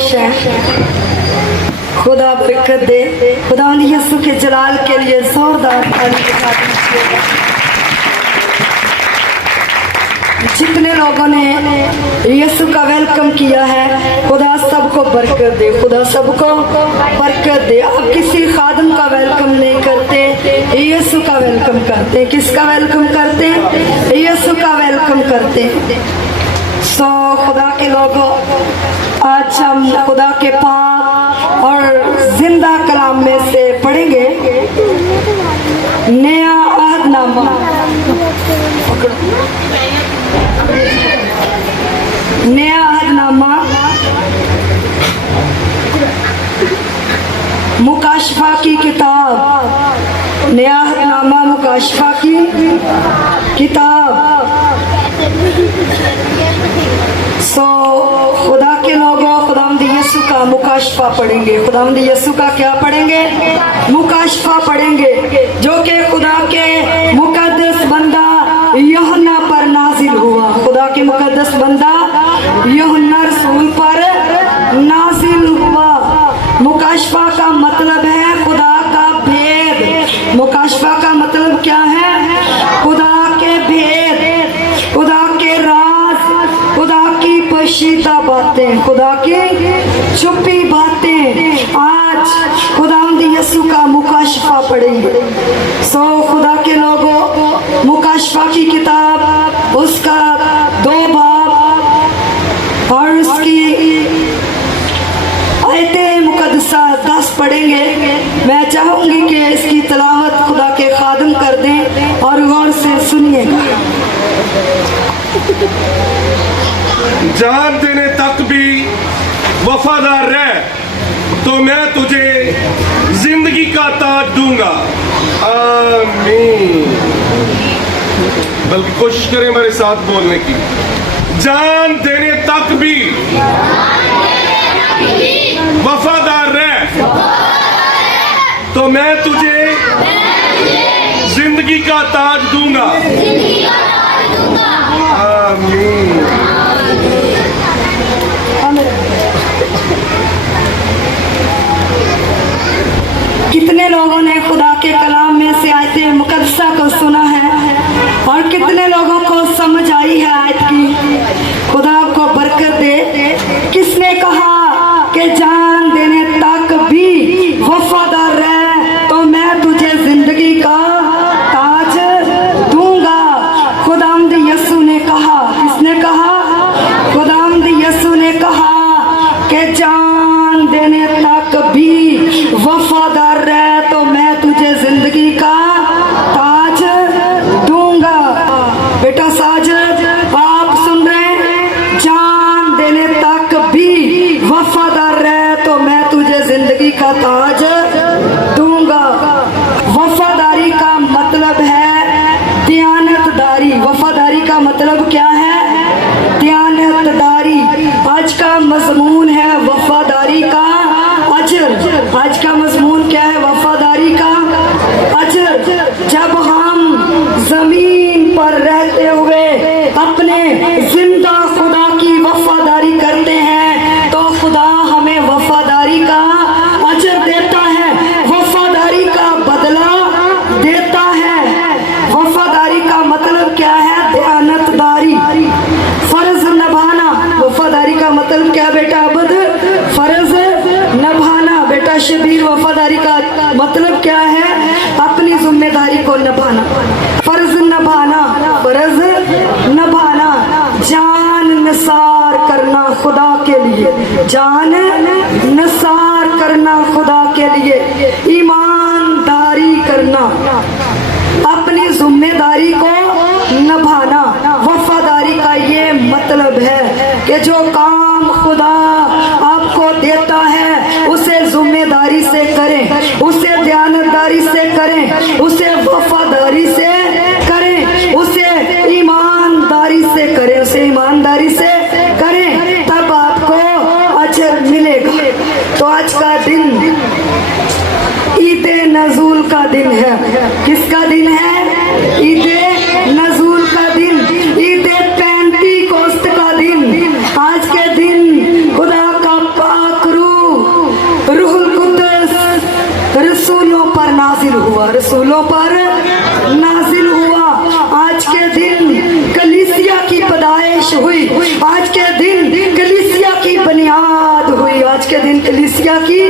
खुश हैं। खुदा बरकत दे। खुदा यीशु के जलाल के लिए जोरदार ताली बजा दीजिएगा। जितने लोगों ने यीशु का वेलकम किया है, खुदा सबको बरकत दे, खुदा सबको बरकत दे। आप किसी खादम का वेलकम नहीं करते, यीशु का वेलकम करते। किसका वेलकम करते? यीशु का वेलकम करते। सो खुदा के लोगों, आज हम खुदा के पाक और जिंदा कलाम में से पढ़ेंगे नया अहदनामा। नया अहदनामा मुकाशफा की किताब। नया अहदनामा मुकाशफा की किताब। सो खुदा के लोगों, खुदावंद यीशु का मुकाशफा पढ़ेंगे। खुदावंद यीशु का क्या पढ़ेंगे? मुकाशफा पढ़ेंगे, जो कि खुदा के मुकद्दस बंदा यूहन्ना पर नाजिल हुआ। खुदा के मुकद्दस बंदा यूहन्ना रसूल पर नाजिल हुआ। मुकाशफा का मतलब है खुदा का भेद। मुकाशफा का मतलब क्या है? खुदा के भेद, खुदा के राज, खुदा की पोशीदा बातें, खुदा की छुपी बातें। आज खुदावंद यीशु का मुकाशफा पढ़ेंगे। सो खुदा के लोगों, मुकाशफा की किताब, उसका 2 बाब और उसकी आयतें मुकद्दसा 10 पढ़ेंगे। मैं चाहूंगी कि इसकी तिलावत खुदा के खादम कर दें और गौर से सुनिएगा। जान देने तक भी वफादार रह तो मैं तुझे जिंदगी का ताज दूंगा। आमीन। बल्कि कोशिश करें मेरे साथ बोलने की। जान देने तक भी वफादार रह तो मैं तुझे जिंदगी का ताज दूंगा। आमीन। कितने लोगों ने खुदा के कलाम में से आयतें मुकद्दसा को सुना है और कितने लोगों को समझ आई है आयत की? खुदा को बरकत दे। किसने कहा कि जान देने तक भी वफादार रह तो मैं तुझे जिंदगी का ताज दूंगा? खुदावंद यीशु ने कहा। किसने कहा? खुदावंद यीशु ने कहा कि जान देने तक भी वफादार रह तो मैं तुझे जिंदगी का ताज दूंगा। बेटा साजिद, आप सुन रहे हैं? जान देने तक भी वफादार रह तो मैं तुझे जिंदगी का ताज दूंगा। वफादारी का मतलब है दयानतदारी। वफादारी का मतलब क्या है? दयानतदारी। आज का मजमून है वफादारी का अजर। आज का मजमून क्या है? वफादारी का अजर। जब हम जमीन पर रहते हुए अपने जिंदा खुदा की वफादारी करते हैं तो खुदा हमें वफादारी का अजर देता है, वफादारी का बदला देता है। वफादारी का मतलब क्या है? दयानतदारी, फर्ज निभाना। वफादारी का मतलब क्या बेटा अबद? फर्ज निभाना। बेटा शबीर, वफादारी का मतलब क्या है? अपनी जिम्मेदारी को निभाना, फर्ज निभाना, फर्ज निभाना। जान निसार करना खुदा के लिए, जान निसार करना खुदा के लिए, ईमानदारी करना, अपनी जिम्मेदारी को निभाना। वफादारी का ये मतलब है कि जो काम खुदा आपको देता है उसे जिम्मेदारी से करें, उसे दयानतदारी से करें, उसे वफादारी से करें, उसे ईमानदारी से करें, उसे ईमानदारी से करें, तब आपको अजर मिलेगा। तो आज का दिन ईद नजूल का दिन है। किसका दिन है? ईद नजूल का दिन, ईद पेंतीकोस्त का दिन। आज के दिन खुदा का पाक हुआ, रसूलों पर नाजिल हुआ। आज के दिन कलीसिया की पैदाइश हुई, आज के दिन कलीसिया की बुनियाद हुई, आज के दिन कलीसिया की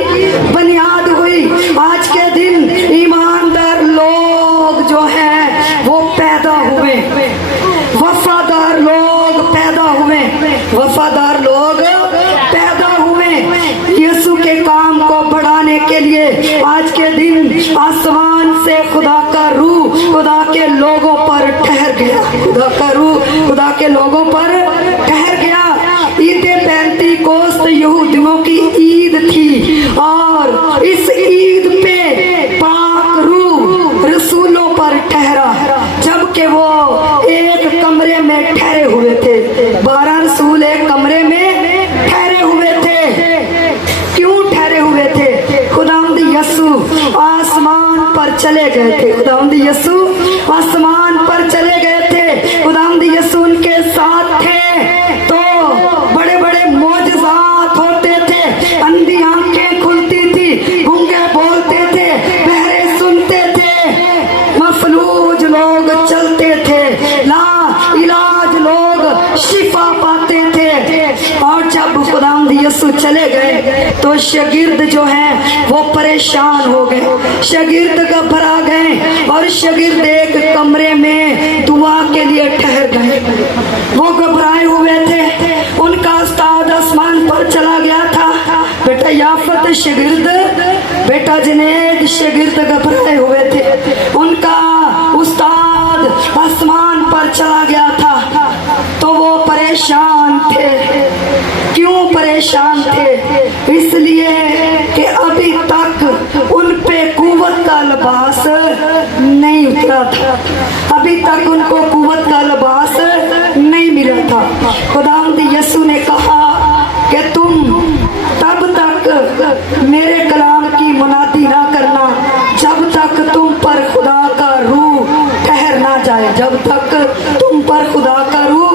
बुनियाद हुई। आज के दिन ईमानदार लोग जो हैं वो पैदा हुए, वफादार लोग पैदा हुए, वफादार लोग पैदा हुए। यीशु के काम को बढ़ाने के लिए आज के दिन आसमान से खुदा का रूह खुदा के लोगों पर ठहर गया, खुदा का रूह खुदा के लोगों पर ठहर गया। ईद पेंतीकोस्त यहूदियों की ईद थी और इस ईद पे पाक रूह रसूलों पर ठहरा, जबकि वो एक कमरे में ठहरे हुए थे। 12 रसूल एक कमरे में ठहरे हुए थे। क्यों ठहरे हुए थे? खुदावंद यीशु आसमान पर चले गए थे, खुदावंद यीशु आसमान पर चले गए थे। खुदावंद यीशु उनके साथ थे तो बड़े बड़े मौजज़ात होते थे, अंधी आंखें खुलती थी, गूंगे बोलते थे, बहरे सुनते थे, मफलूज लोग चलते थे, ला इलाज लोग शिफा पाते थे। और जब खुदावंद यीशु चले गए तो शागिर्द जो हैं वो परेशान हो गए, शागिर्द घबरा गए और शागिर्द एक कमरे में दुआ के लिए ठहर गए। वो घबराए हुए थे, उनका उस्ताद आसमान पर चला गया था। बेटा याफत शागिर्द, बेटा जुनैद शागिर्द घबराए हुए थे, उनका उस्ताद आसमान पर चला गया था तो वो परेशान थे। क्यों परेशान थे? इसलिए कि अभी तक उन पे कुव्वत का लिबास नहीं उतरा था, अभी तक उनको कुव्वत का लिबास नहीं मिला था। खुदावंद यीशु ने कहा कि तुम तब तक मेरे कलाम की मुनादी ना करना जब तक तुम पर खुदा का रूह ठहर ना जाए, जब तक तुम पर खुदा का रूह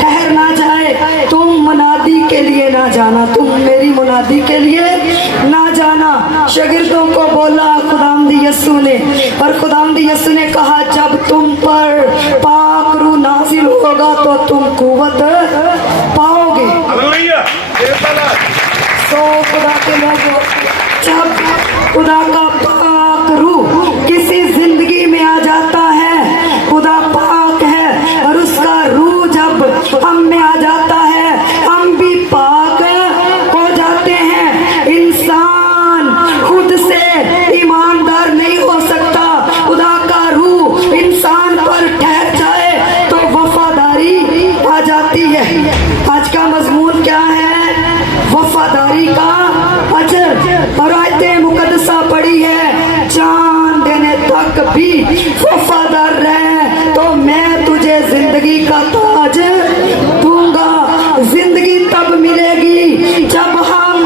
ठहर ना जाए। तुम मुनादी के लिए ना जाना, तुम मेरी मुनादी के लिए ना जाना। शागिर्दों को बोला खुदावंद यीशु ने, और खुदावंद यीशु ने कहा जब तुम पर पाक रूह नाजिल होगा तो तुम कुव्वत पाओगे। तो खुदा के लोगों, जब खुदा का पाक रूह किसी जिंदगी में आ जाता है, खुदा पाक है और उसका रूह जब हम में आ जाता है हम भी पाक हो जाते हैं। इंसान खुद से ईमानदार नहीं हो सकता, खुदा का रूह इंसान पर ठहर जाए तो वफादारी आ जाती है। आज का मजमून क्या है? वफादारी का अजर। और आयते मुकद्दसा पड़ी है, जान देने तक भी वफादार रहे तो मैं तुझे जिंदगी का ताज दूंगा। जिंदगी तब मिलेगी जब हम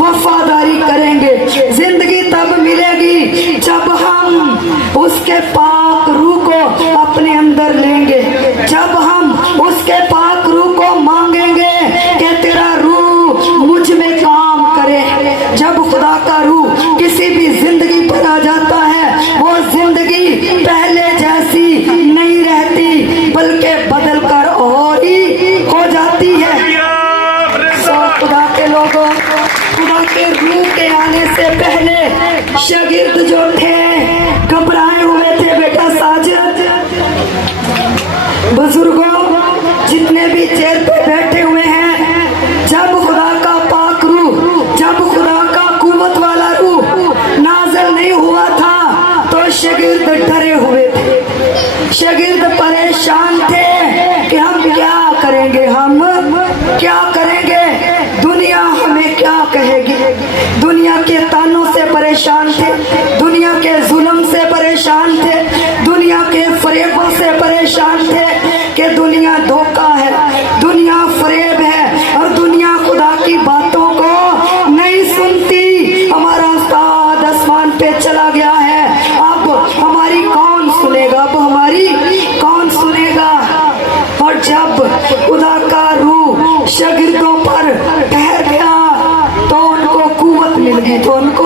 वफादारी करेंगे, जिंदगी तब मिलेगी जब हम उसके पाक रूह को अपने अंदर लेंगे, जब हम उसके पाक रूह को मांगेंगे कि तेरा रूह मुझ में काम करे। जब खुदा का रूह किसी भी जिंदगी पर आ जाता है वो जिंदगी पहले जैसी नहीं रहती बल्कि बदल कर और ही हो जाती है। तो खुदा के लोगों, खुदा के रूह के आने से पहले शागिर्द जो थे घबराए हुए थे। बेटा साजिद, बुजुर्गों, जितने भी चेयर पे बैठे हुए हैं, जब खुदा का पाक रूह, जब खुदा का कुव्वत वाला रूह नाज़िल नहीं हुआ था तो शागिर्द डरे हुए थे, शागिर्द परेशान थे कि हम क्या करेंगे, हम क्या करेंगे, दुनिया हमें क्या कहेगी। दुनिया के तानों से परेशान थे, दुनिया के जुल्म से परेशान थे, दुनिया के फरेबों से परेशान थे कि दुनिया धोखा है, दुनिया फरेब है और दुनिया खुदा की बातों को नहीं सुनती। हमारा उस्ताद आसमान पे चला गया है, अब हमारी कौन सुनेगा, अब हमारी कौन सुनेगा। और जब खुदा का रूह शागिर्दों पर ठहर गया तो उनको कुव्वत मिल गई, तो उनको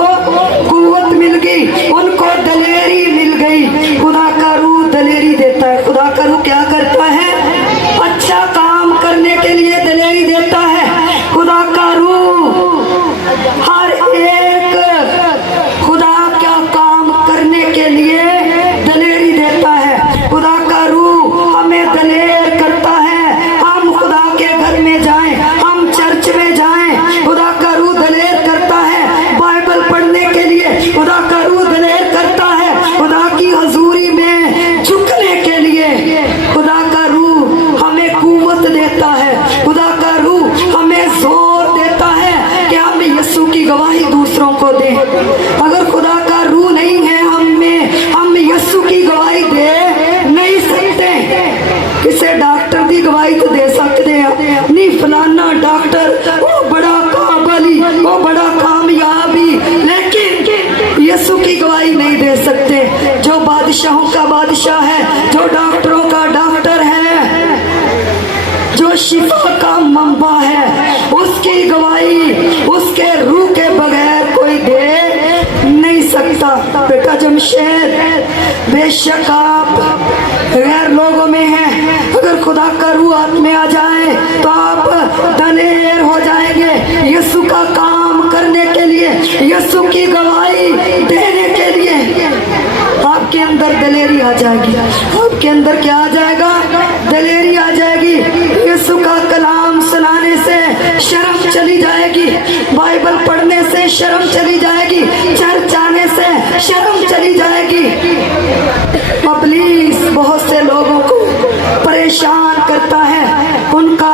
का मंबा है, उसकी गवाही उसके रूह के बगैर कोई दे नहीं सकता। बेटा जमशेद, बेशक आप गैर लोगों में हैं, अगर खुदा का रूह आप में आ जाए तो आप दलेर हो जाएंगे यीशु का काम करने के लिए, यीशु की गवाही देने के लिए। आपके अंदर दलेरी आ जाएगी। आपके अंदर क्या आ जाएगा? दलेरी आ जाएगी। यीशु का कलाम सुनाने से शर्म चली जाएगी, बाइबल पढ़ने से शर्म चली जाएगी, चर्च आने से शर्म चली जाएगी। इब्लीस बहुत से लोगों को परेशान करता है, उनका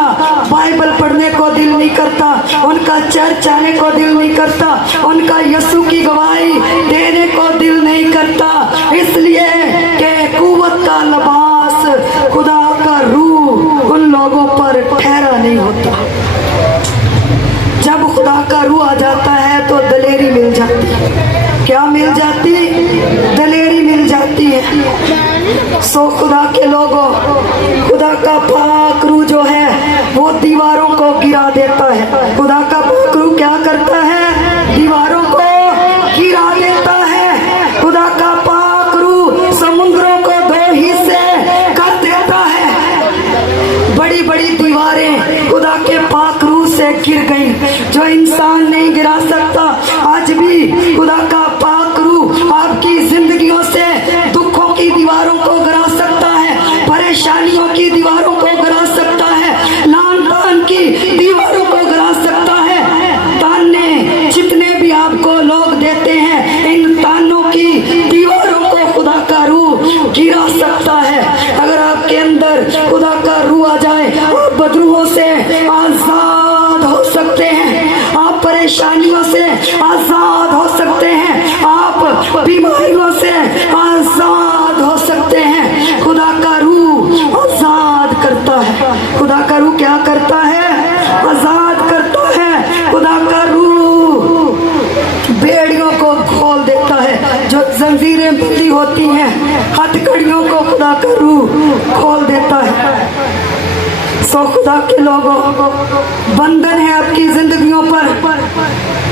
बाइबल पढ़ने को दिल नहीं करता, उनका चर्च आने को दिल नहीं करता, उनका यीशु की गवाही देने को दिल नहीं करता, इसलिए कि कुव्वत का लिबास खुदा का रूह उन लोगों पर ठहरा नहीं होता। जब खुदा का रूह आ जाता है तो दलेरी मिल जाती है। क्या मिल जाती? दलेरी मिल जाती है। सो खुदा के लोगों, खुदा का पाक रूह जो है वो दीवारों को गिरा देता है। खुदा का पाक रूह क्या करता है? दीवारों को गिरा देता है। खुदा का पाक रूह समुद्रों को दो हिस्से कर देता है। बड़ी बड़ी दीवारें खुदा के पाक रूह से गिर गई, जो इंसान नहीं गिरा सकता। आज भी खुदा का पाक रूह आपकी जिंदगियों से दुखों की दीवारों को गिरा सकता है, परेशानियों की दीवारों को गिरा सकता है, लान तान की दीवारों को गिरा सकता है। ताने जितने भी आपको लोग देते हैं, इन तानों की दीवारों को खुदा का रूह गिरा सकता है। अगर आपके अंदर खुदा का रूह आ जाए, आप बदरूहों से आजाद हो सकते हैं, आप परेशानियों से आजाद हो सकते हैं, आप बीमारियों से आजाद हो सकते हैं। खुदा का रूह आजाद करता है। खुदा का रूह क्या करता है? आजाद करता है। खुदा का रूह बेड़ियों को खोल देता है, जो जंजीरें बंधी होती हैं, हथकड़ियों को खुदा का रूह खोल देता है। सो खुदा के लोगों, बंधन है आपकी जिंदगियों पर,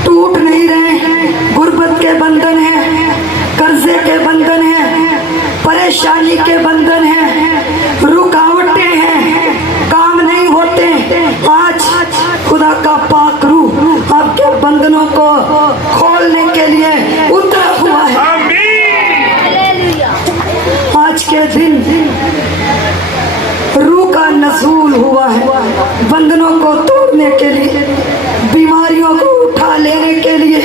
टूट नहीं रहे। गुर्बत के बंधन है, कर्जे के बंधन है, परेशानी के बंधन है, रुकावटें हैं, काम नहीं होते। आज खुदा का पाक रूह आपके बंधनों को खोलने के लिए उतरा हुआ है। आज के दिन रूह का नज़ूल हुआ है, बंधनों को तोड़ने के लिए, बीमारियों को उठा लेने के लिए।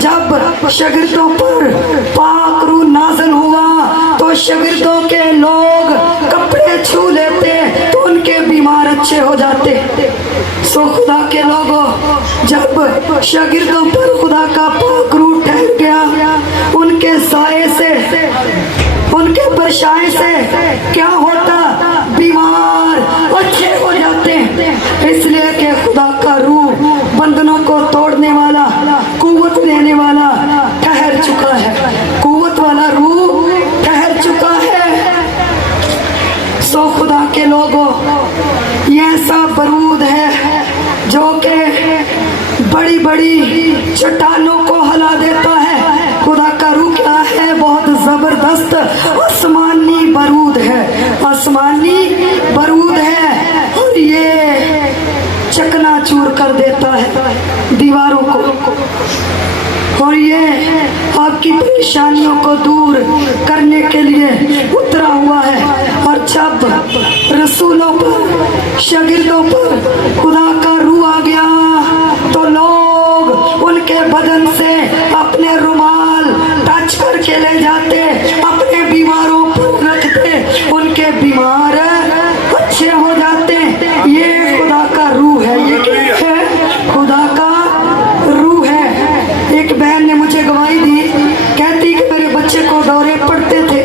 जब शागिर्दों पर पाक रूह नाज़िल हुआ तो शागिर्दों के लोग कपड़े छू लेते तो उनके बीमार अच्छे हो जाते। सो खुदा के लोगों, जब शागिर्दों पर खुदा का पाक रूह ठहर गया, उनके साए से, उनके परछाई से क्या होता? बीमार अच्छे हो जाते। इसलिए कि खुदा का रूह बंधनों को तोड़ने वाला, कुव्वत देने वाला ठहर चुका है। कुव्वत वाला रूह ठहर चुका है। सो खुदा के लोगों, ये ऐसा बरूद है जो कि बड़ी बड़ी चट्टानों को हिला देता है। खुदा का रूह क्या है? बहुत जबरदस्त आसमानी बरूद है, आसमानी बरूद है, और ये चकनाचूर कर देता है दीवारों को, और ये आपकी परेशानियों को दूर करने के लिए उतरा हुआ है। और जब रसूलों पर, शागिर्दों पर खुदा का रूह आ गया तो लोग उनके बदन से अपने रुमाल टच करके ले जाते, अपने बीमारों पर रखते, उनके बीमार अच्छे हो जाते। ये खुदा का रूह है। ये क्या है? खुदा का रूह है। एक बहन ने मुझे गवाही दी, कहती कि मेरे बच्चे को दौरे पड़ते थे,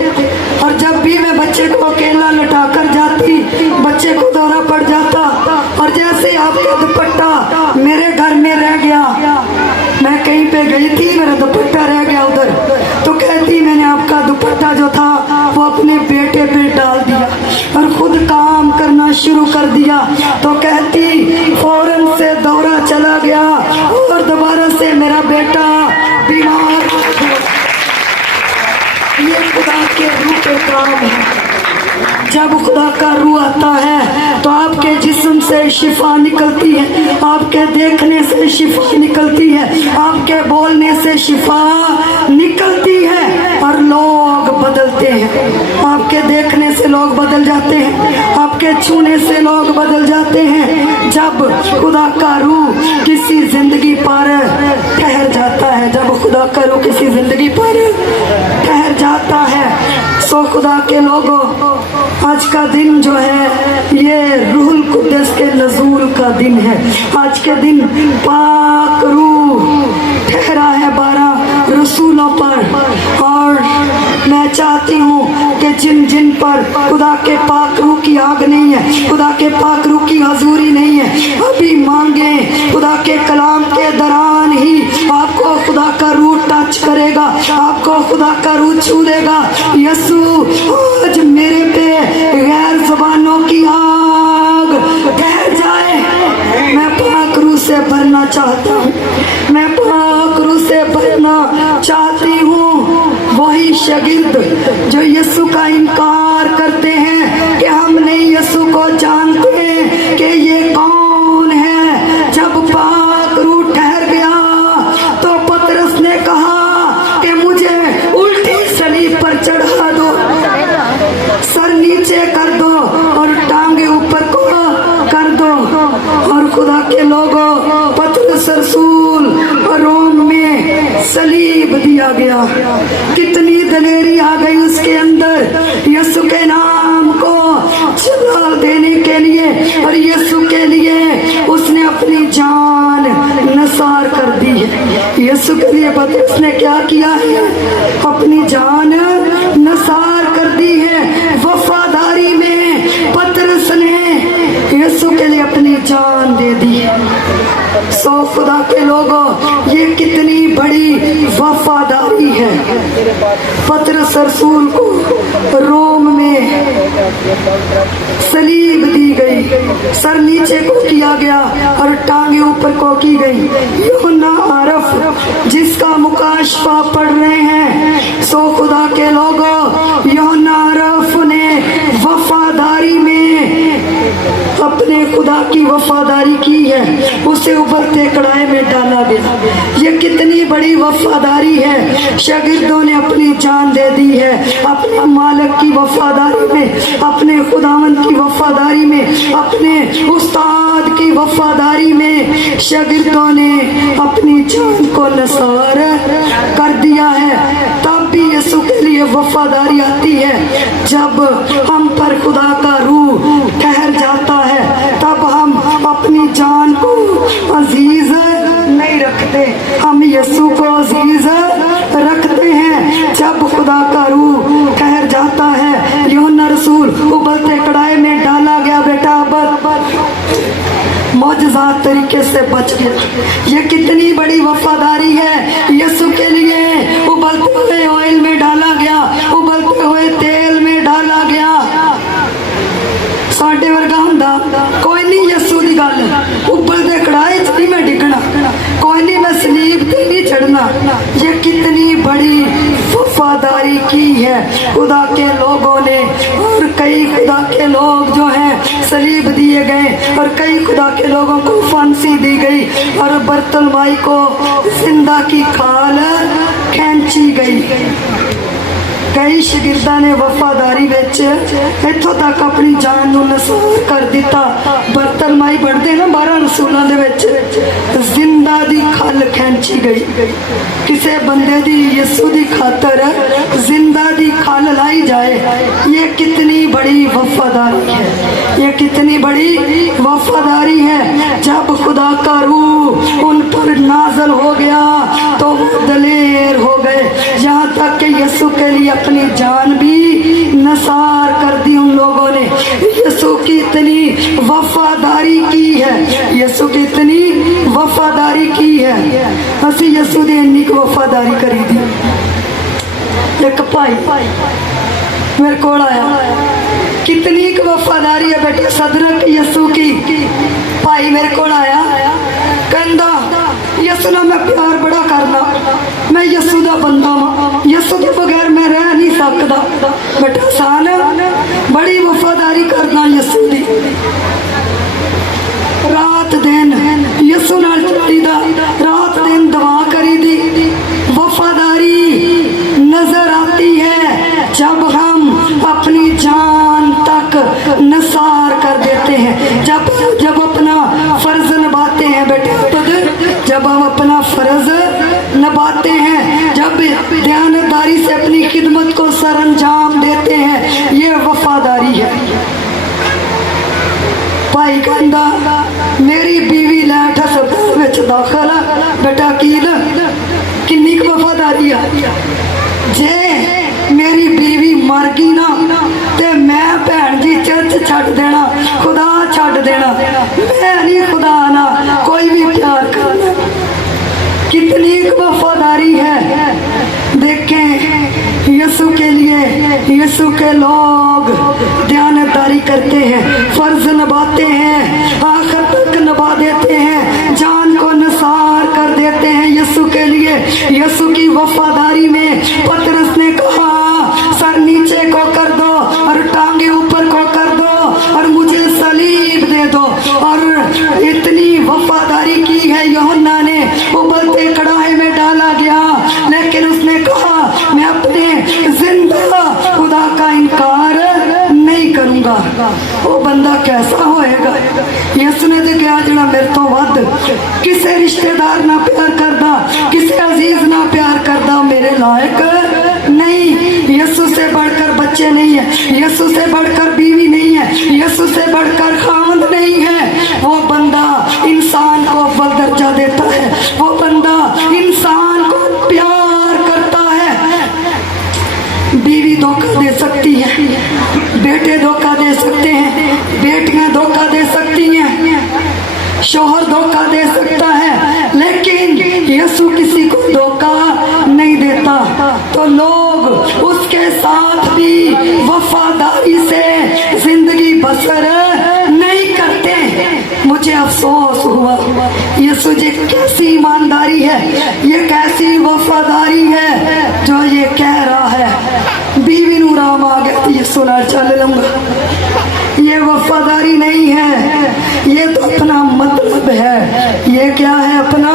और जब भी मैं बच्चे को अकेला लटा कर जाती, बच्चे को दौरा पड़ जाता, और जैसे आपका दुपट्टा मेरे घर में रह गया, मैं कहीं पे गई थी, मेरा दुपट्टा रह गया उधर, तो कहती मैंने आपका दुपट्टा बेटा जो था वो अपने बेटे पे डाल दिया और खुद काम करना शुरू कर दिया। तो कहती फौरन से दौरा चला गया और दोबारा से मेरा बेटा बीमार हो गया। ये खुदा के रूह पे काम है। जब खुदा का रूह आता है तो आपके जिस्म से शिफा निकलती है, आपके देखने से शिफा निकलती है, आपके बोलने से शिफा निकलती है और लोग बदलते हैं। आपके देखने से लोग बदल जाते हैं, आपके छूने से लोग बदल जाते हैं। जब खुदा का रूह किसी जिंदगी पर ठहर जाता है, जब खुदा का रूह किसी जिंदगी पर ठहर जाता है, सो खुदा के लोगों, आज का दिन जो है ये रूहुल कुद्दस के नज़ूल का दिन है। आज के दिन पाक रूह ठहरा है 12 रसूलों पर और मैं चाहती हूँ कि जिन जिन पर खुदा के पाक रूह की आग नहीं है, खुदा के पाक रूह की हजूरी नहीं है, अभी मांगे। खुदा के कलाम के दौरान ही आपको खुदा का रूह टच करेगा, आपको खुदा का रूह छू देगा। यसू आज मेरे पे गैर ज़बानों की आग ठहर जाए। मैं पाक रूह से भरना चाहता हूँ, मैं पाक रूह से भरना चाहती हूँ। वही शागिर्द जो यीशु का इनकार करते हैं कि हम नहीं यीशु को जानते कि ये कौन है, जब पाक रूह ठहर गया तो पतरस ने कहा कि मुझे उल्टी सलीब पर चढ़ा दो, सर नीचे कर दो और टांगे ऊपर को कर दो। और खुदा के लोगों, पतरस रसूल रोम में सलीब दिया गया। कितनी दलेरी आ गई उसके अंदर यीशु के नाम को जला देने के लिए, और यीशु के लिए उसने अपनी जान नसार कर दी है। यीशु के लिए पतरस ने क्या किया है? अपनी जान नसार कर दी है। वफादारी में पतरस ने यीशु के लिए अपनी जान दे दी है। सो खुदा के लोगों, ये कितनी बड़ी वफादारी है। पतरस रसूल को रोम में सलीब दी गई, सर नीचे को किया गया और टांगे ऊपर को की गई। यूहन्ना आरफ जिसका मुकाशफा पढ़ रहे हैं, सो खुदा के लोगों, यूहन्ना आरफ ने वफादारी में अपने खुदा की वफादारी की है, उसे उबलते कड़ाहे में डाला गया। ये कितनी बड़ी वफादारी है। शागिर्दों ने अपनी जान दे दी है अपने मालिक की वफादारी में, अपने खुदावंद की वफादारी में, अपने उस्ताद की वफादारी में। शागिर्दों ने अपनी जान को नसार कर दिया है। तब भी यीशु के लिए वफादारी आती है जब हम पर खुदा का रूह ठहर जाता है, तब हम अपनी जान को अजीज नहीं रखते, हम यीशु को अजीज रखते हैं। जब खुदा का रूह ठहर जाता है, यूहन्ना रसूल उबलते कड़ाहे में डाला गया, बेटा मौजज़ात तरीके से बच गया। ये कितनी बड़ी वफादारी है। यीशु के लिए उबलते हुए ऑयल में डाला गया, उबलते हुए तेल में डाला गया। साढ़े वर्गा हुंदा कोई नहीं, यीशु की गल उबलते कड़ाहे च नहीं मैं डिगना, कोई नहीं मैं सलीब ते नहीं चढ़ना। ये कितनी बड़ी वफादारी की है खुदा के लोगों ने। और कई खुदा के लोग जो हैं सलीब दिए गए और कई खुदा के लोगों को फांसी दी गई और बरतलमाई को जिंदा की खाल खींची गई। कई शागिर्दां ने वफादारी विच इत्थों तक अपनी जान नूं नसार कर दिता। बरतलमाई पढ़दे ना 12 रसूलों दे विच, जिंदा दी खल खींची गई। किसी बंदे दी यीशु दी खातर जिंदा दी खल लाई जाए, ये कितनी बड़ी वफादारी है, ये कितनी बड़ी वफादारी है। जब खुदा का रूह उन पर नाज़िल हो गया तो वो दलेर हो गए, यहाँ तक कि यीशु के लिए अपनी जान भी नसार कर दी उन लोगों ने। यीशु की इतनी वफादारी की है, यीशु की इतनी वफादारी की है। असी यीशु ने इन्नी वफादारी करी दी। एक भाई मेरे को आया, कितनी एक वफादारी है बेटे सदरक यसू की। भाई मेरे को आया कहंदा यसू ना मैं प्यार बड़ा करना, मैं यसू का बंदा वा, यसू के बगैर मैं रह नहीं सकता। बेटा सान बड़ी वफादारी करना यसू की, रात दिन यसू नाल चलीदा, रात दिन दुआ करी दी। वफादारी नजर आती है जब हम अपनी जान तक निसार कर देते हैं, जब अपना फर्ज निभाते हैं बेटे, जब हम अपना फर्ज निभाते हैं, जब ध्यानदारी से अपनी खिदमत को सरअंजाम देते हैं, ये वफादारी है। भाई कहंदा मेरी बीवी लैठ अस्पताल विच दाखल है, बेटा कील किन्नी वफादारी है। जे मेरी बीवी मर गई ना ते मैं भैन जी चर्च छड़ देना, खुदा छड़ देना, मैं नहीं खुदा ना कोई भी प्यार करना। कितनी वफादारी है। देखें यसू के लिए यसू के लोग ध्यानदारी करते हैं, फर्ज निभाते हैं, आखिर तक निभा देते हैं, जान को निसार कर देते हैं यसू के लिए। यसू की वफादारी में पतरस ने कहा सर नीचे को कर दो और टांगे ऊपर को कर दो और मुझे सलीब दे दो। और इतनी वफादारी की है यूहन्ना ने, उबलते कढ़ाई में डाला गया, लेकिन उसने कहा मैं अपने जिंदा खुदा का इनकार नहीं करूंगा। वो बंदा कैसा होएगा? यसू ने तो क्या जड़ा मेरे तो वध किसे रिश्तेदार ना प्यार करदा, किसे अजीज ना प्यार करदा मेरे लायक नहीं। यसू से बढ़कर बच्चे नहीं है, यसू से बढ़कर बीवी नहीं है, यसू से बढ़कर खामद नहीं है। वो बंदा इंसान को अव्वल दर्जा देता है, वो बंदा इंसान को प्यार करता है। बीवी धोखा दे सकती है, बेटे धोखा दे सकते हैं, बेटियां धोखा दे सकती हैं, शोहर धोखा दे सकता है, लेकिन यीशु किसी को धोखा नहीं देता। तो लोग उसके साथ भी वफादारी से जिंदगी बसर नहीं करते। मुझे अफसोस हुआ यीशु जी कैसी ईमानदारी है, ये कैसी वफादारी है जो ये कह रहा है बीवी नू राम आ गया यीशु नाल चल लूंगा। ये वफादारी नहीं है, ये तो अपना मतलब है। ये क्या है? अपना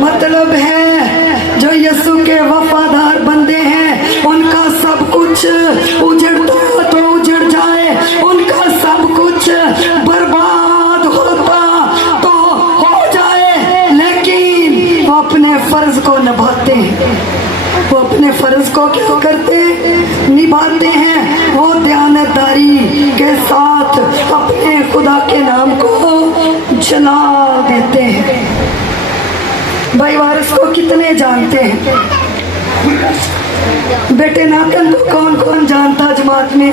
मतलब है। जो यीशु के वफादार बंदे हैं उनका सब कुछ उजड़ता तो उजड़ जाए, उनका सब कुछ बर्बाद होता तो हो जाए, लेकिन वो अपने फर्ज को निभाते हैं। वो अपने फर्ज को क्या करते हैं? निभाते हैं। वो ध्यानदारी के साथ अपने खुदा के नाम को जला देते हैं। भाई वारिस को कितने जानते हैं? बेटे नातन को कौन कौन जानता जमात में?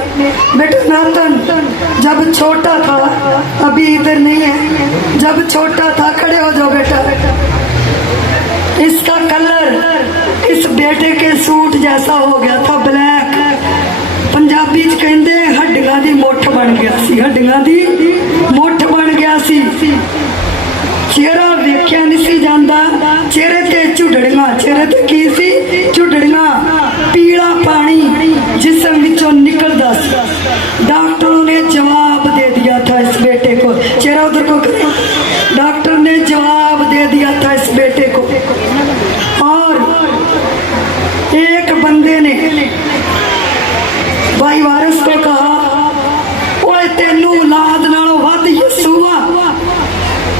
बेटे नातन जब छोटा था, अभी इधर नहीं है, जब छोटा था, खड़े हो जाओ बेटा, इसका कलर इस बेटे के सूट जैसा हो गया था, ब्लैक। पंजाबी च कहंदे हड्डियां दी मुठ बन गया सी, हड्डियां दी मुठ बन गया सी। चेहरा वेख्या नहीं सी जांदा, चेहरे ते झुड़ड़ियां, चेहरे ते की सी? झुड़ड़ियां, पीला पानी जिस्म विचों निकलदा सी। डॉक्टरों ने जवाब दे दिया था इस बेटे को, चेहरा उधर को करे, डॉक्टर ने जवाब दे दिया था इस बेटे को। और एक बंदे ने भाई वारिस को कहा ओए तेनू औलाद नालों वध यीशु आ।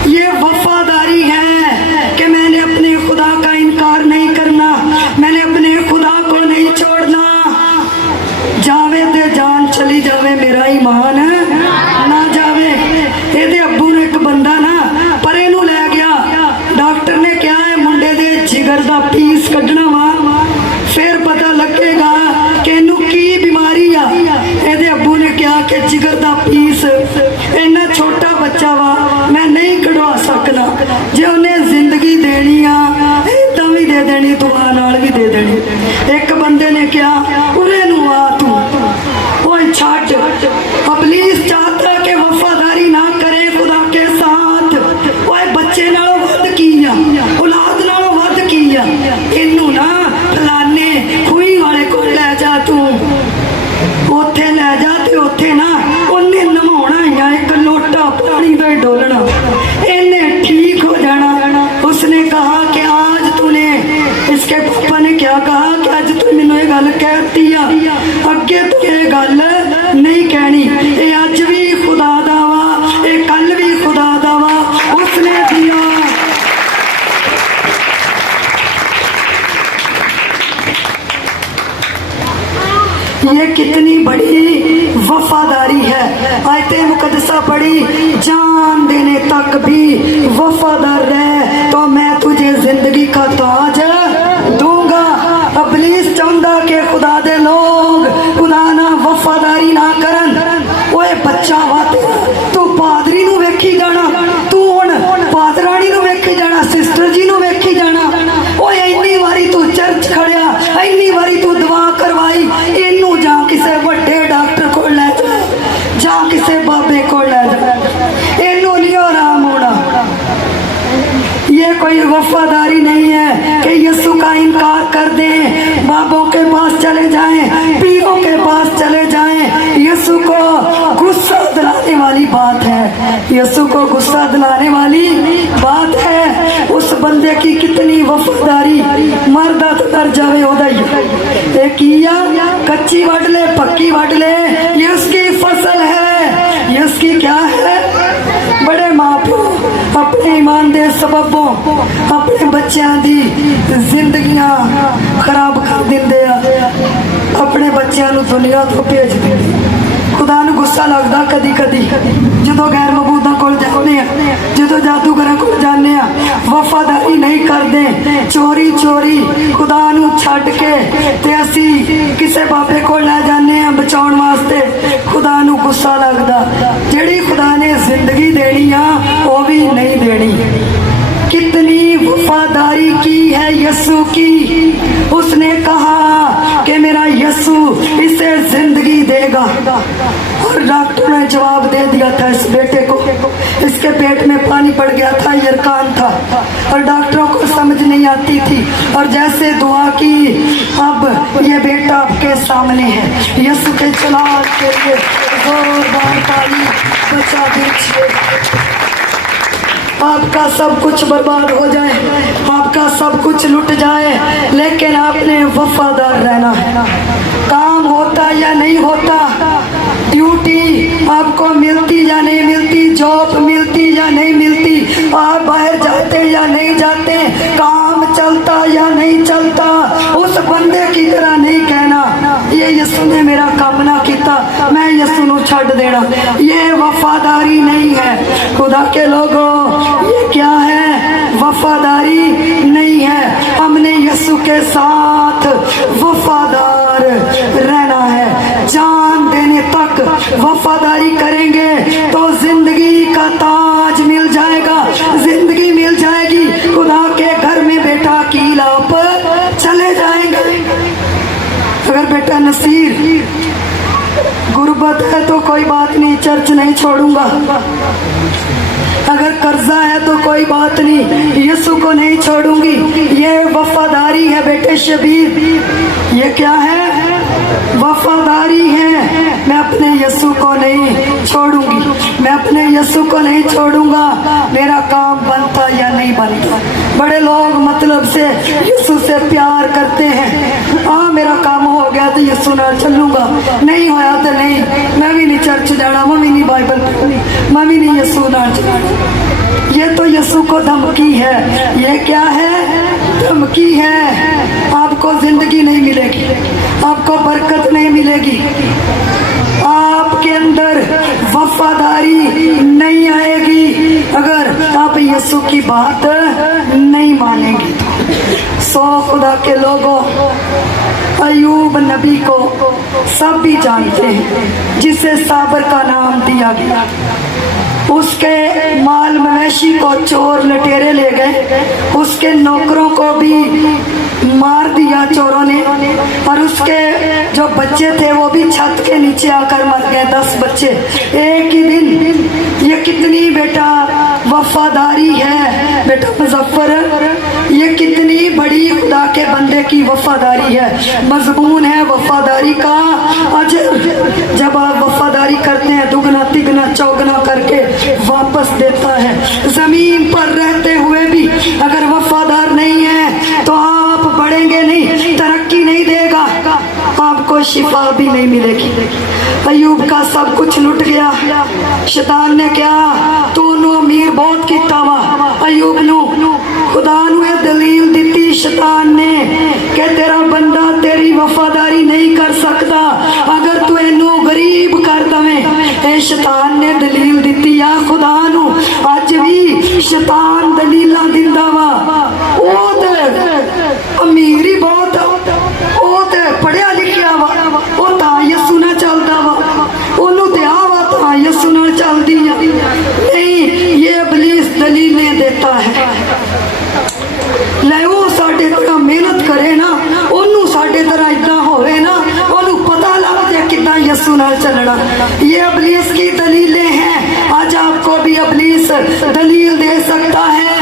ये वफादारी है कि मैंने अपने खुदा का इनकार नहीं करना, मैंने अपने खुदा को नहीं छोड़ना। जावे ते जान चली जावे, मेरा ईमान ना जावे। ਇਹਦੇ अब्बू ने एक बंदा ना परे नू लै गया, डॉक्टर ने क्या है मुंडे दे जिगर दा पीस कढ़ना वा, फिर पता लगेगा कि इनू की बीमारी आ। ਇਹਦੇ अब्बू ने क्या कि जिगर दा पीस अगे तो ये गल नहीं कहनी, ये अज भी खुदा दा वा, ये कल भी खुदा दा वा, उसने दिया। ये कितनी बड़ी वफादारी है। आयते मुकद्दसा पढ़ी, जान देने तक भी वफादार रहे तो मैं तुझे जिंदगी का ताज दूंगा। इब्लीस चाहता कि खुदा दे लोग खुदा ना वफादारी ना करन। ओए बच्चा वा तू पादरी नू वेखी जाना, तू हुण पादराणी नू वेखी जाना, सिस्टर जी नू वेखी जाना। ओए इन्नी वारी तू चर्च खड़िया, इन्नी वारी तू दुआ करवाई, इनू जा किसे बड़े डॉक्टर को ले जा किसे बाबे को ले जा, इनू नहीं आराम होना। ये कोई वफादारी नहीं है कि यीशु का इनकार कर दें, बाबों के पास चले जाएं, पीरों के पास चले जाएं। यीशु को गुस्सा दिलाने वाली बात है, यीशु को गुस्सा दिलाने वाली बात है। उस बंदे की कितनी वफादारी, मरदा तो डर जावे उदय किया, कच्ची वड ले पक्की वड ले, ये उसकी फसल है। ये उसकी क्या है? बड़े माँ प्यो अपने ईमान दे सबबों अपने बच्चों दी जिंदगियां खराब कर देंदे आ, अपने बच्चों नू दुनिया तो भेज देंदे। खुदा नू गुस्सा लगता कदी कदी जो गैर मबूदा कोल जाने, जो जादूगर कोल जाने, वफादारी नहीं करते, चोरी चोरी खुदा नू छड्ड के ते असी किसे बाबे को ले जाने बचाउण वास्ते। खुदा नू गुस्सा लगता, जिहड़ी खुदा ने जिंदगी देनी आ वो भी नहीं देनी। कितनी वफादारी की है यीशु की। उसने कहा कि मेरा यीशु इसे जिंदगी देगा, और डॉक्टर ने जवाब दे दिया था इस बेटे को। इसके पेट में पानी पड़ गया था, यरकान था, और डॉक्टरों को समझ नहीं आती थी। और जैसे दुआ की, अब ये बेटा आपके सामने है। यीशु के जलाल के लिए जोरदार ताली बचा दीजिए। आपका सब कुछ बर्बाद हो जाए, आपका सब कुछ लुट जाए, लेकिन आपने वफादार रहना है। काम होता या नहीं होता, ड्यूटी आपको मिलती या नहीं मिलती, जॉब मिलती या नहीं मिलती, आप बाहर जाते या नहीं जाते, काम चलता या नहीं चलता, उस बंदे की तरह नहीं कहना ये यीशु ने मेरा काम ना किया मैं यीशु नू छड़ देना। ये वफादारी नहीं है। खुदा के लोगों, ये क्या है? वफादारी नहीं है। हमने यीशु के साथ वफादार रहना है, जान देने तक वफादारी करेंगे तो जिंदगी का ताज मिल जाएगा, जिंदगी मिल जाएगी। खुदा के घर में बेटा की लाप चले जाएंगे। अगर बेटा नसीर गुर्बत है तो कोई बात नहीं, चर्च नहीं छोड़ूंगा। अगर कर्जा है तो कोई बात नहीं, यीशु को नहीं छोड़ूंगी। ये वफादारी है बेटे शबीर। ये क्या है? वफादारी है। मैं अपने यीशु को नहीं छोड़ूंगी, मैं अपने यीशु को नहीं छोड़ूंगा, मेरा काम बनता या नहीं बनता। बड़े लोग मतलब से यीशु से प्यार करते हैं। हाँ मेरा काम हो गया तो यीशु नाल चलूंगा, नहीं होया तो नहीं, मैं भी नहीं चर्च जाना, मैं भी नहीं बाइबल पढ़नी, मैं भी नहीं यीशु नाल चलाना। ये तो यीशु को धमकी है। ये क्या है? धमकी है। आपको जिंदगी नहीं मिलेगी, आपको बरकत नहीं मिलेगी, आपके अंदर वफादारी नहीं आएगी अगर आप यीशु की बात नहीं मानेंगे। सो खुदा के लोगों, अयूब नबी को सब भी जानते हैं, जिसे साबर का नाम दिया गया। उसके माल मवेशी को चोर लटेरे ले गए, उसके नौकरों को भी मार दिया चोरों ने, और उसके जो बच्चे थे वो भी छत के नीचे आकर मर गए, 10 बच्चे एक ही दिन। ये कितनी बेटा वफादारी है बेटा मुजफ्फर, ये कितनी बड़ी खुदा के बंदे की वफादारी है। मजमून है वफादारी का अजर। जब आप वफादारी करते हैं दुगना तिगना चौगना करके वापस देता है। जमीन पर रहते हुए भी अगर वफादार नहीं है तो आप बढ़ेंगे नहीं, तरक्की नहीं देगा, आपको शिफा भी नहीं मिलेगी। सब कुछ लुट गया। शैतान ने क्या तू ਉਹਨੂੰ अमीर बहुत किया वा अयूब नू खुदा नू ये दलील दी शैतान ने कि तेरा बंदा तेरी वफादारी नहीं कर सकता अगर तू इनू गरीब कर दवे। ए शैतान ने दलील दी या खुदा नू अज भी शैतान दलील दिंदा वा। ओ ते अमीर ही बहुत ओ ते पढ़िया लिखिया वा ओ तां यसू नाल चलदा वा ओनू ते आ वा तां यसू नाल चलदी आ। नहीं ये इब्लीस दलीलें देता है। ले वो साडे तरह मेहनत करे ना ओनू साडे तरह इदा होवे ना ओनू पता लग जाए कितना यसू नाल चलना। ये इब्लीस की दलीलें हैं। आज आपको भी इब्लीस दलील दे सकता है।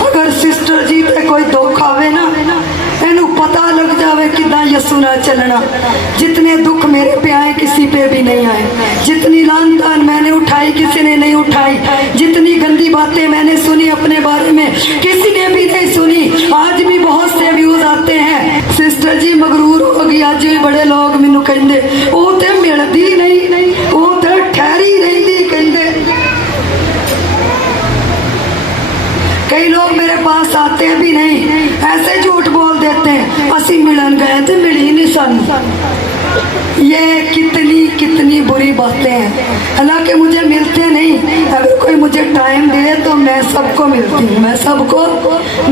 अगर सिस्टर जी पे कोई दुख आवे ना इनू पता लग जावे कितना यसू नाल चलना। जितने दुख मेरे पे आए किसी पे भी नहीं आए, जितनी लानतान मैंने उठाई किसी ने नहीं उठाई, जितनी गंदी बातें मैंने सुनी अपने बारे में किसी ने भी नहीं सुनी। आज भी बहुत से व्यूज आते हैं सिस्टर जी मगरूर होगी। आज भी बड़े लोग मैनू कहंदे ओ ते मिलदी नहीं ओ ते ठहरी रहिंदी कहंदे। कई लोग मेरे पास आते हैं भी नहीं ऐसे झूठ बोल देते हैं असी मिलन गए थे मिली नहीं सन। ये कितनी बुरी बातें हैं। हालांकि मुझे मिलते नहीं, अगर कोई मुझे टाइम दे तो मैं सबको मिलती हूँ, मैं सबको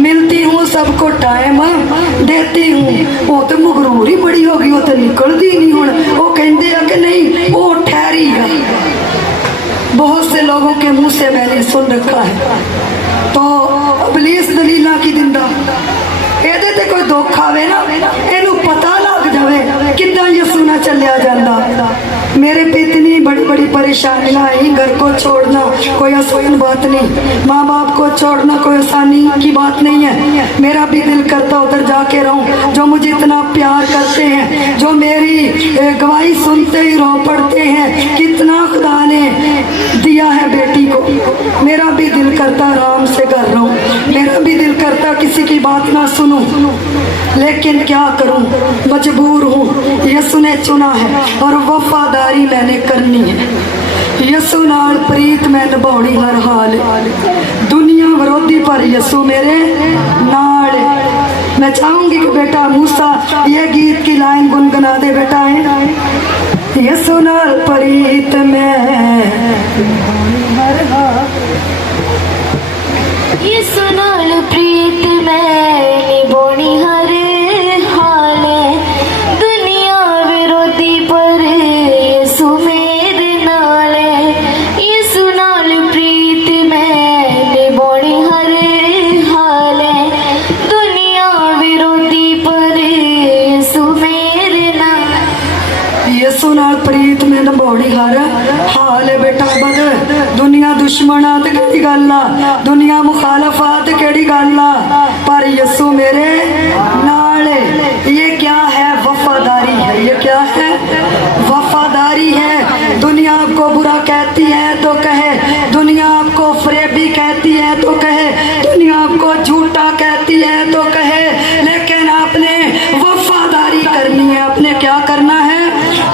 मिलती हूँ, सबको टाइम देती हूँ। वो तो मगरूर ही बड़ी होगी वो तो निकलती नहीं हूँ। वो कहते हैं कि नहीं वो ठहरी है। बहुत से लोगों के मुंह से मैंने सुन रखा है। तो इब्लीस दलीला की दिंदा ਇਹਦੇ ਤੇ कोई दुख आवे ना इनू पता लग जाए कितना यसू ना चलिया जाता। मेरे पे इतनी बड़ी बड़ी परेशानियां आई। घर को छोड़ना कोई आसान बात नहीं, माँ बाप को छोड़ना कोई आसानी की बात नहीं है। मेरा भी दिल करता उधर जाके रहूं जो मुझे इतना प्यार करते हैं, जो मेरी गवाही सुनते ही रो पड़ते हैं। कितना खुदा ने दिया है बेटी को। मेरा भी दिल करता आराम से घर रहूं, मेरा भी दिल करता किसी की बात ना सुनूं, लेकिन क्या करूं मजबूर हूं। यसू ने चुना है और वफादारी मैंने करनी है। यसू नाल प्रीत मैं निभाउणी हर हाल। दुनिया विरोधी पर यसू मेरे नाल। मैं चाहूंगी कि बेटा मूसा ये गीत की लाइन गुनगुना दे बेटा है। यसू नाल प्रीत मैं हर हाल, यसू नाल प्रीत मैं निभाउणी हर हाल। दुनिया विरोधी पर यसू मेरे नाल। यसू नाल प्रीत मैं निभाउणी हर हाल। दुनिया विरोधी पर यसू मेरे नाल। यसू नाल प्रीत में निभाउणी हर हाल है बेटा। बद दुनिया दुश्मना ते केड़ी गल आ, दुनिया मुखालफात केड़ी गल आ, पर यसू मेरे नाल है। ये क्या है वफादारी है। ये क्या है वफादारी है। दुनिया आपको बुरा कहती है तो कहे, दुनिया आपको फरेबी कहती है तो कहे, दुनिया आपको झूठा कहती है तो कहे, लेकिन आपने वफादारी करनी है। आपने क्या करना है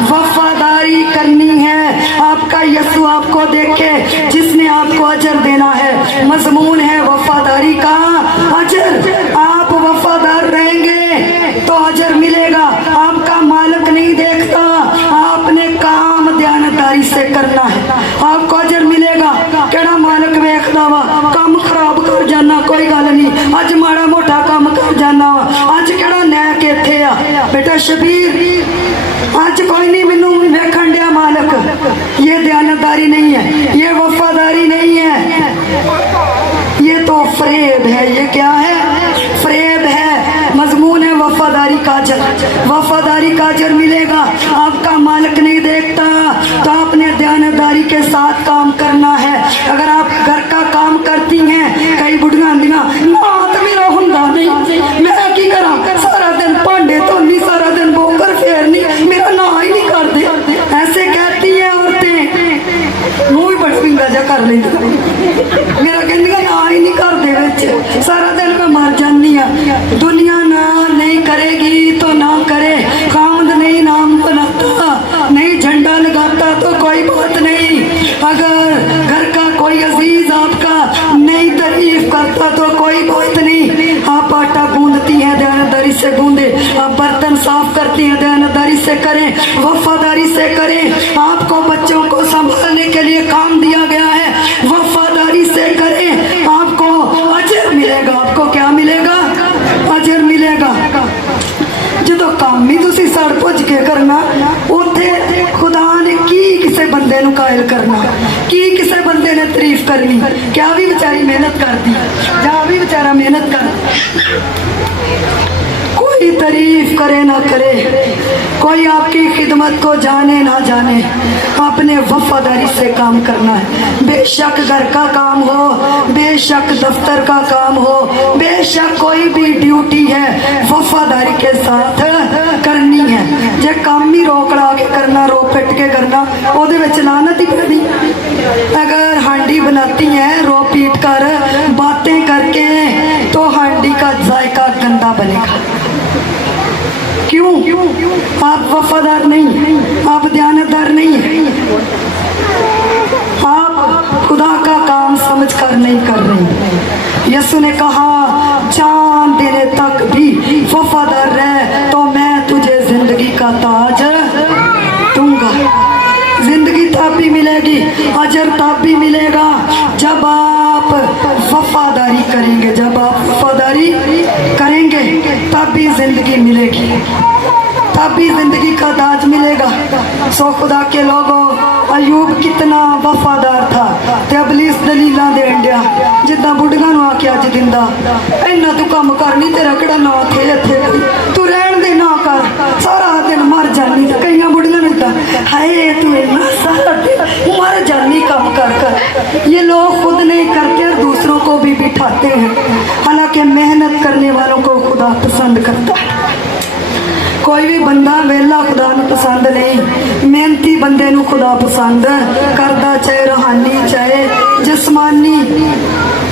वफादारी करनी है। आपका यसू आपको देखे जिसने आपको अजर देना है। मजमून है वफादारी का अजर। आप वफादार रहेंगे तो अजर मिलेगा। आपका मालिक नहीं देखता, आपने काम ध्यानदारी से करना है, आपको अजर मिलेगा। केड़ा मालिक वेखदा वा काम खराब कर जाना कोई गल नहीं, अज माड़ा मोटा काम कर जाना वा, अज केड़ा नैक इत्थे आ बेटा शबीर, अज कोई नहीं मैनू वेखण दिया मालिक। ये ध्यानदारी नहीं है, ये वफादारी नहीं है, ये तो फरेब है। ये क्या है फरेब है। मजमून है वफादारी का अजर। वफादारी का अजर मिलेगा। आपका मालिक नहीं देखता तो आपने ध्यानदारी के साथ काम करना है। अगर आप घर का काम करती हैं, कई बुढ़िया आंदियां ना तो मेरा हुंदा नहीं, मैं की करा सारा दिन भांडे धोनी, सारा दिन बोकर फेरनी, मेरा ना ही नहीं करते। ऐसे कहती है औरतें, मुंह ही बड़ा पिंगा जा कर लेंदी, मेरा कहंदियां ना ही नहीं करते, सारा दिन मैं मर जानी। दुनिया ना नहीं करेगी तो ना करे, खामद नहीं ना कोई अजीज आपका नहीं तारीफ करता तो कोई बात नहीं, आप आटा गूंदती हैं दयानतदारी से गूंदे, आप बर्तन साफ करती हैं दयानतदारी से करें, वफादारी से करें। आपको बच्चों को संभालने के लिए काम दिया गया है, वफादारी से करें, आपको अजर मिलेगा। आपको क्या मिलेगा? अजर मिलेगा। जो काम ही तुसी सड़ भुज के करना, उथे खुदा ने की किसे बंदे नू कायल करना, की किसे बंदे ने तारीफ करनी। क्या भी बेचारी मेहनत करती, क्या भी बेचारा मेहनत कर, कोई तारीफ करे ना करे, कोई आपकी खिदमत को जाने ना जाने, आपने वफादारी से काम करना है। बेशक घर का काम हो, बेशक दफ्तर का काम हो, बेशक कोई भी ड्यूटी है, वफादारी के साथ करनी है। जे काम ही रोक ला के करना, रो पिट के करना, ओदे विच लानत ही पैदी। अगर हांडी बनाती है रो पीट कर, बातें करके, तो हांडी का जायका गंदा बनेगा। क्यों? आप वफादार नहीं, आप दयानतदार नहीं है, आप खुदा का काम समझकर नहीं कर रहे। यीशु ने कहा जान देने तक भी वफादार रह तो मैं तुझे जिंदगी का ताज दूंगा। जिंदगी तब भी मिलेगी, अजर तब भी मिलेगा जब आप वफादारी करेंगे। जब आप वफादारी करेंगे तब भी जिंदगी मिलेगी, तब भी जिंदगी का ताज मिलेगा। सो खुदा के लोगों, अयूब कितना वफादार था ते इबलीस दलीलां देण दिया, जिद्दां बुढ़ियां नूं आके अज दिंदा, इन्ना तू काम कर नहीं, तेरा किहड़ा ना थे इत्थे, तू रहण दे ना कर, सारा दिन मर जानी। ते कईयां बुढ़ियां नूं दिंदा, हाय तू इन्ना सारा दिन मर जानी काम कर कर। ये लोग खुद नहीं करते और दूसरों को भी बिठाते हैं, हालांकि मेहनत करने वालों को खुदा पसंद करता है। कोई भी बंदा वेला खुदा नूं पसंद नहीं, मेहनती बंदे नूं खुदा पसंद करदा, चाहे रूहानी चाहे जिस्मानी।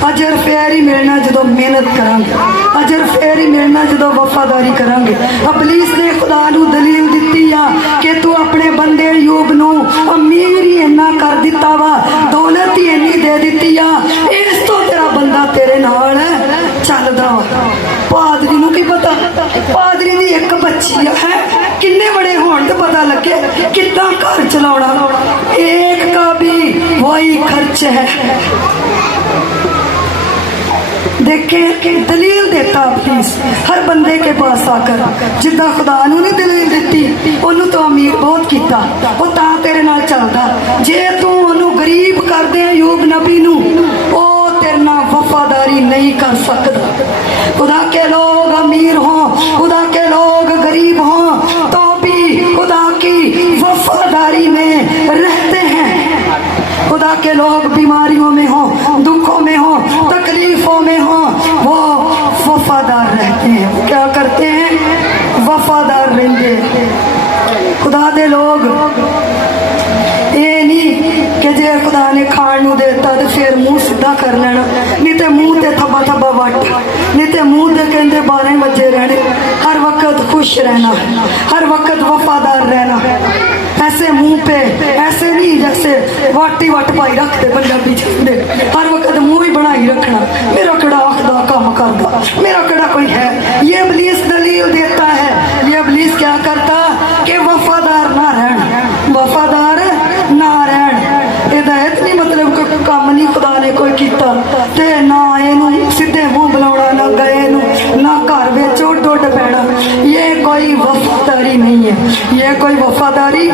अजर फेर ही मिलना जो मेहनत करांगे, अजर फेर ही मिलना जो वफादारी करांगे। इबलीस ने खुदा नूं दलील दित्ती आ कि तू अपने बंदे अयूब नूं अमीर ही इन्ना कर दिता वा, दौलत ही इन्नी दे दित्ती आ, इस तो तेरा बंदा तेरे नाल चलदा वा। पादरी नूं की पता, पादरी दी एक बच्ची है, किन्ने बड़े होने तो पता लगे कितना घर चलाना, एक का भी वही खर्च है। देखे दलील देता प्लीज हर बंदे के पास आकर, जिदा खुदा नूं नहीं दलील दिती, ओनू तो अमीर बहुत किया, वो तां तेरे नाल चलदा। जे तू ओनू गरीब कर दे अयूब नबी नूं, ओ तेरे नाल वफादारी नहीं कर सकदा। खुदा के लोग अमीर हों, खुदा के लोग गरीब हों, तो भी खुदा की वफादारी में रहते हैं। खुदा के लोग बीमारियों में हों, दुखों में हों, तकलीफों में हों, वो वफादार रहते हैं। क्या करते हैं? वफादार रहते हैं। खुदा दे लोग ये नहीं कि जे खुदा ने खाण नूं देता तो फिर मुंह सीधा कर लेना, नहीं तो मुंह ते थब्बा थब्बा वट, नहीं तो मुंह ते कहते 12 बजे रहने। हर वक्त खुश रहना, हर वक्त वफादार रहना, ऐसे मुंह पे ऐसे नहीं जैसे वाटी वट पाई रखते पंजाबी चलते, हर वक्त मुंह ही बनाई रखना, मेरा कड़ा आखदा काम करदा, मेरा कड़ा कोई है। ये इबलीस दलील देता है, ये इबलीस क्या करता कि वफादार ना रहन, वफादार ना रहन। हिदायत नहीं मतलब कोई काम नहीं खुदा ने कोई किया ते ना इनू सीधे मुंह बुलाना, ना गए ना घर विच उड उड पैना, ये कोई वफादारी नहीं है, ये कोई वफादारी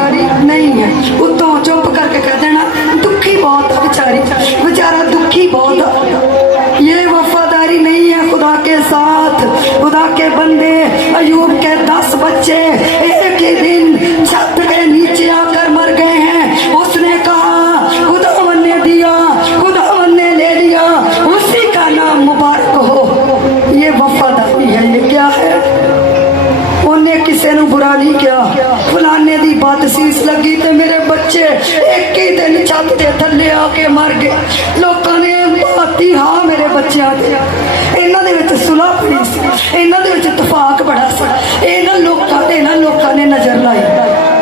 नहीं है। उतों चुप करके कह देना दुखी बहुत है बेचारी, बेचारा दुखी बहुत है, ये वफादारी नहीं है खुदा के साथ। खुदा के बंदे अयूब के 10 बच्चे एक ही दिन छत के नीचे आकर मर गए हैं। उसने कहा खुदावन ने दिया, खुदावन ने ले लिया, उसी का नाम मुबारक हो। ये वफादारी है, ये क्या है? उन्हें किसी ने बुरा नहीं किया, फलाने दी बदसीस लगी तो मेरे बच्चे एक ही दिन छत के थले आके मर गए। लोगों ने बाती हाँ मेरे बच्चों के, इन्हों के सुलह बड़ी सी, इन्हों के इतफाक बड़ा सा, इन्होंने ने नजर लाई,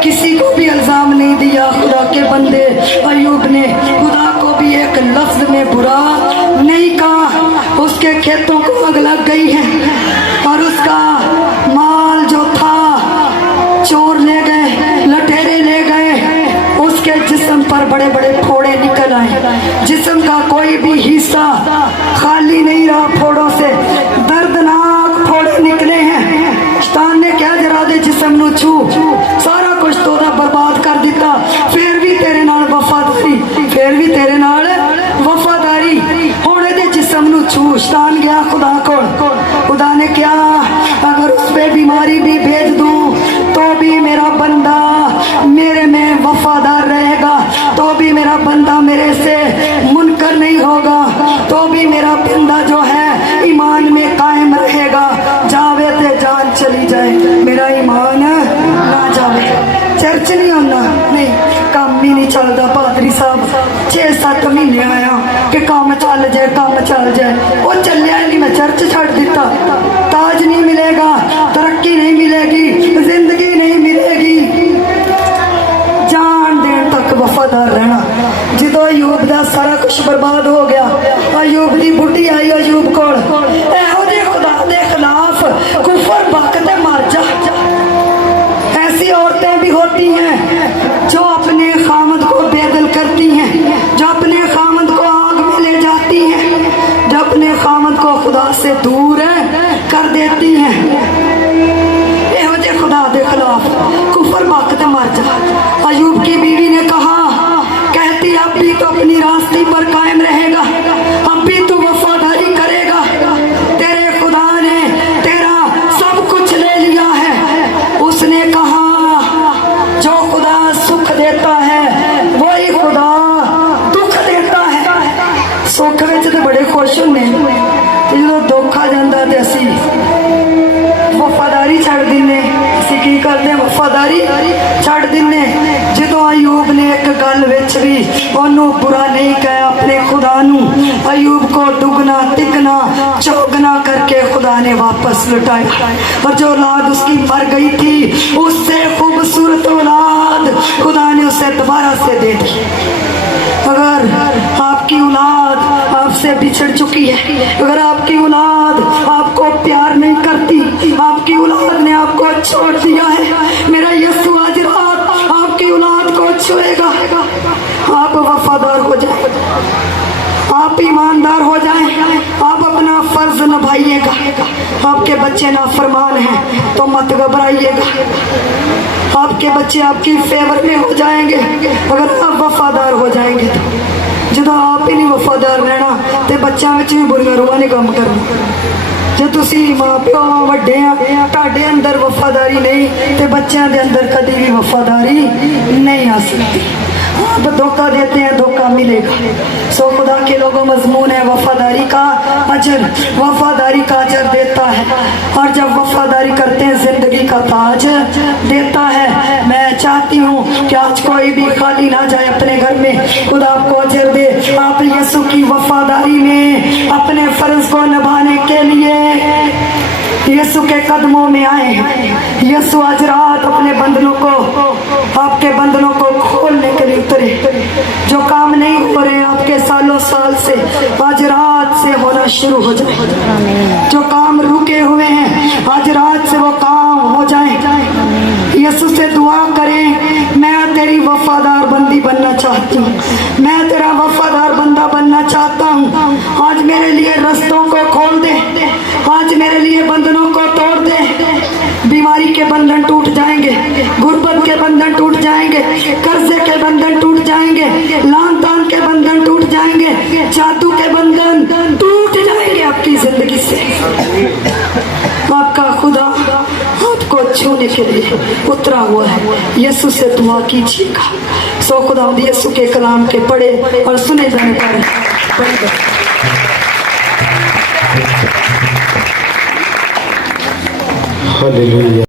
किसी को भी इल्जाम नहीं दिया। खुदा के बंदे अयूब ने खुदा को भी एक लफ्ज उसने बुरा नहीं कहा। उसके खेतों को आग लग गई है और उसका माल जो था चोर ले गए, लटेरे ले गए। उसके जिस्म पर बड़े बड़े फोड़े निकल आए। जिस्म का कोई भी हिस्सा खाली नहीं रहा फोड़ों से, दर्दनाक फोड़े निकले हैं। शैतान ने क्या जरा दे जिस्म नू छू, सारा कुछ तोड़ा बर्बाद कर दिता। फिर भी तेरे नाल वफादारी, फिर भी तेरे नाल वफादारी होने दे जिस्म नू छू। शैतान गया खुदा को, खुदा ने क्या, अगर उस पे बीमारी भी भेज दूं तो भी मेरा बंदा मेरे में वफादार रहेगा, तो भी मेरा बंदा मेरे से मुनकर नहीं होगा, तो भी मेरा बंदा जो है ईमान में कायम रहेगा। जावे ते जान चली जाए, मेरा ईमान ना जावे। चर्च नहीं होना, नहीं काम भी नहीं चलता। पादरी साहब 6-7 महीने आया कि काम चल जाए, काम चल जाए, वो चलिया नहीं। मैं चर्च छड़ दिता। ताज नहीं मिलेगा, तरक्की नहीं मिलेगी, जिंदगी नहीं मिलेगी, जान देन तक वफादार रहना। जो अयूब का सारा कुछ बर्बाद हो गया, अयूब की बुढ़ी आई अयूब को, एहो जे खुदा के खिलाफ कुफर बकते मर जा। ऐसी औरतें भी होती हैं जो अपने खामद को बेदल करती हैं, जो अपने खामद को आग में ले जाती हैं, जो अपने खामद को खुदा से दूर कर देती हैं। एहो जे खुदा के खिलाफ कुफर बकते मर जा। अयूब की बीवी ने कहा, कहती अब भी तो अपनी रास्ते पर कायम रहेगा, अब भी तो वफादारी करेगा। तेरे खुदा ने तेरा सब कुछ ले लिया है। उसने कहा, जो खुदा सुख देता है वही खुदा दुख देता है। सुख विच तो बड़े खुश होने, जो दुख आ जाता तो असी वफादारी छड़ दिने। असी की करते, वफादारी छड़ दिने। जो अयूब ने एक गल विच भी ओनू बुरा नहीं कहा अपने खुदा नू, अयूब को दुगना तिगना चौगना करके खुदा ने वापस लौटाया। और जो औलाद उसकी मर गई थी, उससे खूबसूरत औलाद खुदा ने उसे दोबारा से दे दी। अगर आपकी औलाद आपसे बिछड़ चुकी है, अगर आपकी औलाद आपको प्यार नहीं करती, आपकी औलाद ने आपको छोड़ दिया है, मेरा यीशु आज रात आपकी औलाद को छुएगा। आप वफादार हो जाए, आप ईमानदार हो जाएं, आप अपना फर्ज निभाइएगा। आपके बच्चे नाफरमान हैं तो मत घबराइएगा, आपके बच्चे आपकी फेवर में हो जाएंगे अगर आप वफादार हो जाएंगे। तो जो आप ही नहीं वफादार रहना तो बच्चों में भी बुरियां रूहां ने काम करना। जो तुसी माँ प्यो वड्डे आ, तुहाडे अंदर वफादारी नहीं तो बच्चों के अंदर कभी भी वफादारी नहीं आ सकती। आप धोखा देते हैं, धोखा मिलेगा। सो खुदा के लोगों मजमून है वफादारी का अजर, वफादारी का अजर देता है। और जब वफादारी करते हैं जिंदगी का ताज देता है। मैं चाहती हूँ कि आज कोई भी खाली ना जाए अपने घर में, खुदा आपको अजर दे। आप यीशु की वफादारी में अपने फर्ज को निभाने के लिए यीशु के कदमों में आए हैं। यीशु आज रात अपने बंधनों को, आपके बंधनों को खोलने के लिए उतरे। जो काम नहीं हो रहे आपके सालों साल से, आज रात से होना शुरू हो जाए। जो काम रुके हुए हैं आज रात से वो काम हो जाए। यीशु से दुआ करें, मैं तेरी वफादार बंदी बनना चाहती हूँ, मैं तेरा वफादार बंदा बनना चाहता हूँ। आज मेरे लिए रास्तों को खोल दे, आज मेरे लिए बंधनों को तोड़ दे। बीमारी के बंधन टूट जाएंगे, गुर्बत के बंधन टूट जाएंगे, कर्जे के बंधन टूट जाएंगे, लान तान के बंधन टूट जाएंगे, जादू के बंधन टूट जाएंगे आपकी जिंदगी से। आपका खुदा आपको छूने के लिए उतरा हुआ है। यीशु से दुआ कीजिएगा। सो खुदा यीशु के कलाम के पढ़े और सुने जाने पर हालेलुया।